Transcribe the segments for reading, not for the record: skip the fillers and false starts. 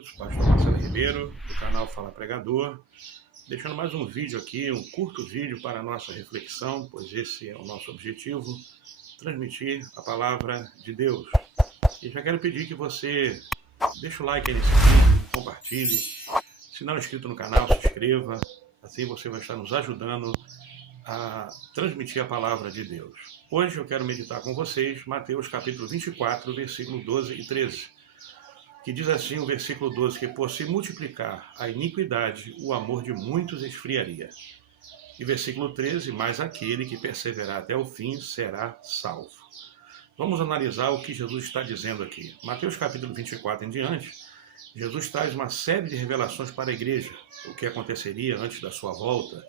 Pastor Marcelo Ribeiro, do canal Fala Pregador, deixando mais um vídeo aqui, um curto vídeo para a nossa reflexão, pois esse é o nosso objetivo, transmitir a palavra de Deus. E já quero pedir que você deixe o like aí nesse vídeo, compartilhe, se não é inscrito no canal, se inscreva, assim você vai estar nos ajudando a transmitir a palavra de Deus. Hoje eu quero meditar com vocês Mateus capítulo 24, versículo 12 e 13. Que diz assim o versículo 12, que por se multiplicar a iniquidade, o amor de muitos esfriaria. E versículo 13, mas aquele que perseverar até o fim será salvo. Vamos analisar o que Jesus está dizendo aqui. Mateus capítulo 24 em diante, Jesus traz uma série de revelações para a igreja, o que aconteceria antes da sua volta,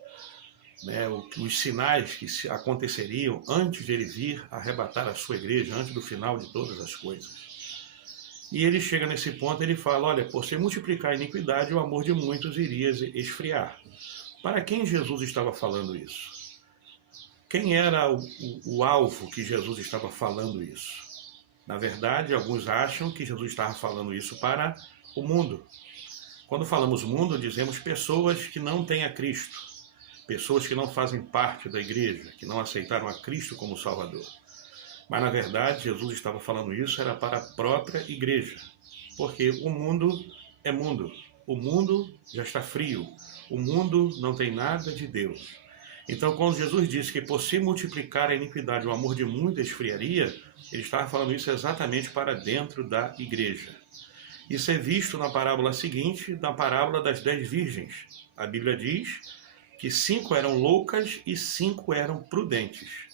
os sinais que aconteceriam antes de ele vir arrebatar a sua igreja, antes do final de todas as coisas. E ele chega nesse ponto, ele fala, olha, por se multiplicar a iniquidade, o amor de muitos iria esfriar. Para quem Jesus estava falando isso? Quem era o alvo que Jesus estava falando isso? Na verdade, alguns acham que Jesus estava falando isso para o mundo. Quando falamos mundo, dizemos pessoas que não têm a Cristo, pessoas que não fazem parte da igreja, que não aceitaram a Cristo como Salvador. Mas, na verdade, Jesus estava falando isso era para a própria igreja, porque o mundo é mundo, o mundo já está frio, o mundo não tem nada de Deus. Então, quando Jesus disse que por se multiplicar a iniquidade, o amor de muitos esfriaria, ele estava falando isso exatamente para dentro da igreja. Isso é visto na parábola seguinte, na parábola das 10 virgens. A Bíblia diz que 5 eram loucas e 5 eram prudentes.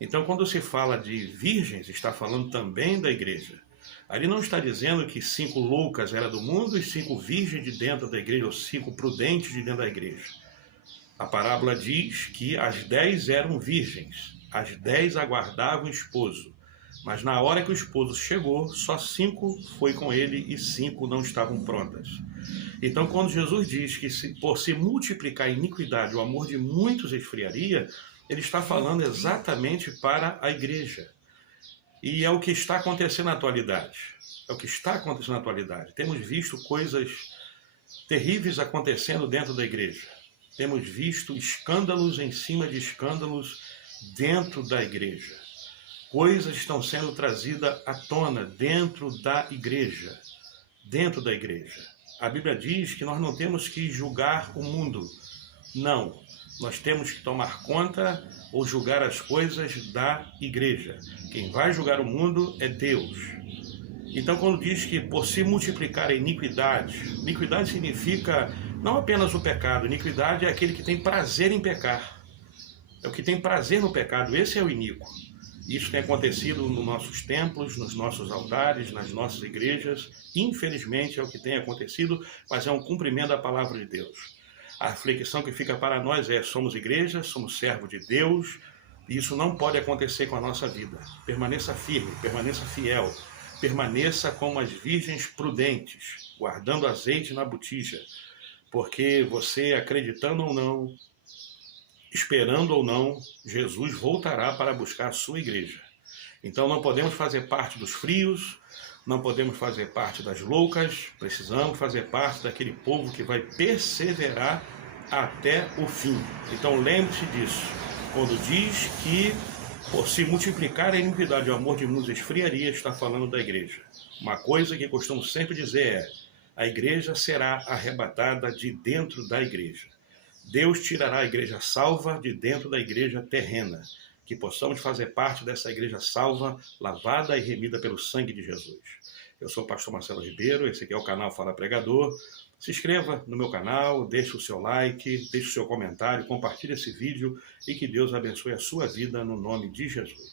Então, quando se fala de virgens, está falando também da igreja. Ali não está dizendo que 5 loucas eram do mundo e 5 virgens de dentro da igreja, ou 5 prudentes de dentro da igreja. A parábola diz que as 10 eram virgens, as 10 aguardavam o esposo. Mas na hora que o esposo chegou, só 5 foi com ele e 5 não estavam prontas. Então, quando Jesus diz que por se multiplicar a iniquidade, o amor de muitos esfriaria, ele está falando exatamente para a igreja. E é o que está acontecendo na atualidade. É o que está acontecendo na atualidade. Temos visto coisas terríveis acontecendo dentro da igreja. Temos visto escândalos em cima de escândalos dentro da igreja. Coisas estão sendo trazidas à tona dentro da igreja. Dentro da igreja. A Bíblia diz que nós não temos que julgar o mundo. Não. Nós temos que tomar conta ou julgar as coisas da igreja. Quem vai julgar o mundo é Deus. Então, quando diz que por se multiplicar a iniquidade, iniquidade significa não apenas o pecado, iniquidade é aquele que tem prazer em pecar. É o que tem prazer no pecado, esse é o iníquo. Isso tem acontecido nos nossos templos, nos nossos altares, nas nossas igrejas. Infelizmente é o que tem acontecido, mas é um cumprimento da palavra de Deus. A reflexão que fica para nós é, somos igreja, somos servos de Deus, e isso não pode acontecer com a nossa vida. Permaneça firme, permaneça fiel, permaneça como as virgens prudentes, guardando azeite na botija, porque você, acreditando ou não, esperando ou não, Jesus voltará para buscar a sua igreja. Então não podemos fazer parte dos frios, não podemos fazer parte das loucas, precisamos fazer parte daquele povo que vai perseverar até o fim. Então lembre-se disso, quando diz que por se multiplicar a iniquidade e o amor de muitos esfriaria, está falando da igreja. Uma coisa que costumo sempre dizer é, a igreja será arrebatada de dentro da igreja. Deus tirará a igreja salva de dentro da igreja terrena. Que possamos fazer parte dessa igreja salva, lavada e remida pelo sangue de Jesus. Eu sou o pastor Marcelo Ribeiro, esse aqui é o canal Fala Pregador. Se inscreva no meu canal, deixe o seu like, deixe o seu comentário, compartilhe esse vídeo e que Deus abençoe a sua vida no nome de Jesus.